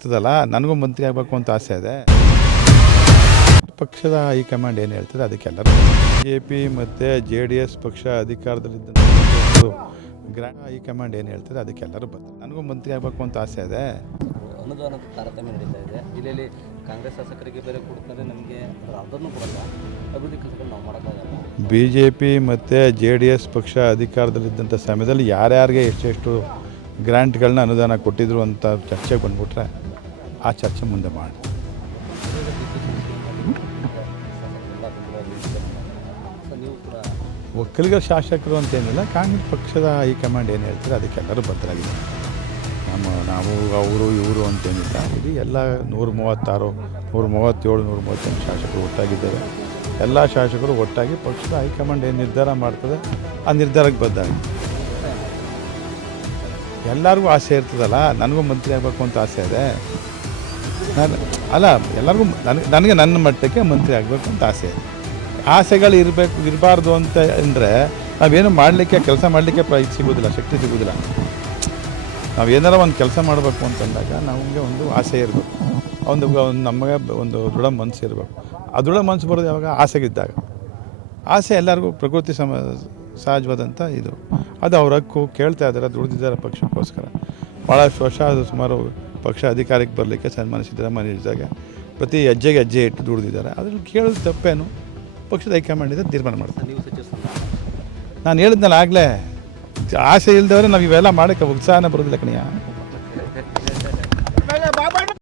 ಇರ್ತದಲ್ಲ ನನಗೂ ಮಂತ್ರಿ ಆಗಬೇಕು ಅಂತ ಆಸೆ ಇದೆ. ಪಕ್ಷದ ಹೈಕಮಾಂಡ್ ಏನು ಹೇಳ್ತದೆ ಅದಕ್ಕೆಲ್ಲರೂ ಬಿ ಜೆ ಪಿ ಮತ್ತು ಜೆ ಡಿ ಎಸ್ ಪಕ್ಷ ಅಧಿಕಾರದಲ್ಲಿದ್ದಂಥ ಕಮಾಂಡ್ ಹೈಕಮಾಂಡ್ ಏನು ಹೇಳ್ತದೆ ಅದಕ್ಕೆಲ್ಲರೂ ಬರ್ತಾರೆ ನನಗೂ ಮಂತ್ರಿ ಆಗಬೇಕು ಅಂತ ಆಸೆ ಇದೆ. ಅನುದಾನದ ತಾರತಮ್ಯ ನಡೀತಾ ಇದೆ. ಜಿಲ್ಲೆಯಲ್ಲಿ ಕಾಂಗ್ರೆಸ್ ಶಾಸಕರಿಗೆ ಬೇರೆ ಕೊಡ್ತಾರೆ ನಮಗೆ ಅದನ್ನು ಕೊಡಲ್ಲ. ಅಭಿವೃದ್ಧಿ ಕೆಲಸಗಳು ನಾವು ಮಾಡೋಕ್ಕಾಗಲ್ಲ. ಬಿ ಜೆ ಪಿ ಮತ್ತು ಜೆ ಡಿ ಎಸ್ ಪಕ್ಷ ಅಧಿಕಾರದಲ್ಲಿದ್ದಂಥ ಸಮಯದಲ್ಲಿ ಯಾರ್ಯಾರಿಗೆ ಎಷ್ಟೆಷ್ಟು ಗ್ರ್ಯಾಂಟ್ಗಳನ್ನ ಅನುದಾನ ಕೊಟ್ಟಿದ್ರು ಅಂತ ಚರ್ಚೆಗೆ ಬಂದ್ಬಿಟ್ರೆ ಆ ಚರ್ಚೆ ಮುಂದೆ ಮಾಡಿ. ಒಕ್ಕಲಿಗರ ಶಾಸಕರು ಅಂತೇನಿಲ್ಲ ಕಾಂಗ್ರೆಸ್ ಪಕ್ಷದ ಹೈಕಮಾಂಡ್ ಏನು ಹೇಳ್ತಾರೆ ಅದಕ್ಕೆಲ್ಲರೂ ಬದ್ಧರಾಗಿದೆ ನಮ್ಮ, ನಾವು, ಅವರು, ಇವರು ಅಂತೇನಿಲ್ಲ ಇಡೀ ಎಲ್ಲ ನೂರ ಮೂವತ್ತಾರು, ನೂರ ಮೂವತ್ತೇಳು, ನೂರ ಮೂವತ್ತೆಂಟು ಶಾಸಕರು ಒಟ್ಟಾಗಿದ್ದಾರೆ. ಎಲ್ಲ ಶಾಸಕರು ಒಟ್ಟಾಗಿ ಪಕ್ಷದ ಹೈಕಮಾಂಡ್ ಏನು ನಿರ್ಧಾರ ಮಾಡ್ತದೆ, ಆ ನಿರ್ಧಾರಕ್ಕೆ ಬದ್ಧಾಗಿದೆ ಎಲ್ಲರಿಗೂ ಆಸೆ ಇರ್ತದಲ್ಲ, ನನಗೂ ಮಂತ್ರಿ ಆಗಬೇಕು ಅಂತ ಆಸೆ ಇದೆ. ನಾನು, ಅಲ್ಲ, ಎಲ್ಲರಿಗೂ ನನಗೆ ನನಗೆ ನನ್ನ ಮಟ್ಟಕ್ಕೆ ಮಂತ್ರಿ ಆಗಬೇಕು ಅಂತ ಆಸೆ. ಆಸೆಗಳು ಇರಬೇಕು, ಇರಬಾರ್ದು ಅಂತ ಅಂದರೆ ನಾವೇನು ಮಾಡಲಿಕ್ಕೆ, ಕೆಲಸ ಮಾಡಲಿಕ್ಕೆ ಪ್ರ ಸಿಗೋದಿಲ್ಲ ಶಕ್ತಿ ಸಿಗೋದಿಲ್ಲ ನಾವು ಏನಾರ ಒಂದು ಕೆಲಸ ಮಾಡಬೇಕು ಅಂತಂದಾಗ ನಮಗೆ ಒಂದು ಆಸೆ ಇರಬೇಕು. ಒಂದು ನಮಗೆ ಒಂದು ದೃಢ ಮನಸ್ಸು ಇರಬೇಕು. ಆ ದೃಢ ಮನಸ್ಸು ಬರೋದು ಯಾವಾಗ? ಆಸೆಗಿದ್ದಾಗ. ಆಸೆ ಎಲ್ಲರಿಗೂ ಪ್ರಕೃತಿ ಸಮ ಸಹಜವಾದಂಥ ಇದು. ಅದು ಅವ್ರ ಹಕ್ಕು, ಕೇಳ್ತಾ ಇದ್ದಾರೆ, ದುಡಿದಿದ್ದಾರೆ ಪಕ್ಷಕ್ಕೋಸ್ಕರ. ಭಾಳಷ್ಟು ವರ್ಷ ಅದು ಸುಮಾರು ಪಕ್ಷ ಅಧಿಕಾರಕ್ಕೆ ಬರಲಿಕ್ಕೆ ಸನ್ಮಾನ ಸಿದ್ದರಾಮಯ್ಯ ಹೇಳಿದಾಗ ಪ್ರತಿ ಹೆಜ್ಜೆಗೆ ಹೆಜ್ಜೆ ಇಟ್ಟು ದುಡಿದಿದ್ದಾರೆ. ಅದ್ರಲ್ಲಿ ಕೇಳೋದು ತಪ್ಪೇನು? ಪಕ್ಷದ ಹೈಕಮಾಂಡ್ ಇದೆ ತೀರ್ಮಾನ ಮಾಡ್ತಾರೆ. ನಾನು ಹೇಳಿದ್ನಲ್ಲ ಆಗಲೇ ಆಸೆ ಇಲ್ದವ್ರೆ ನಾವು ಇವೆಲ್ಲ ಮಾಡೋಕ್ಕೆ ಉತ್ಸಾಹನೇ ಬರೋದಿಲ್ಲ ಕಣಿಯ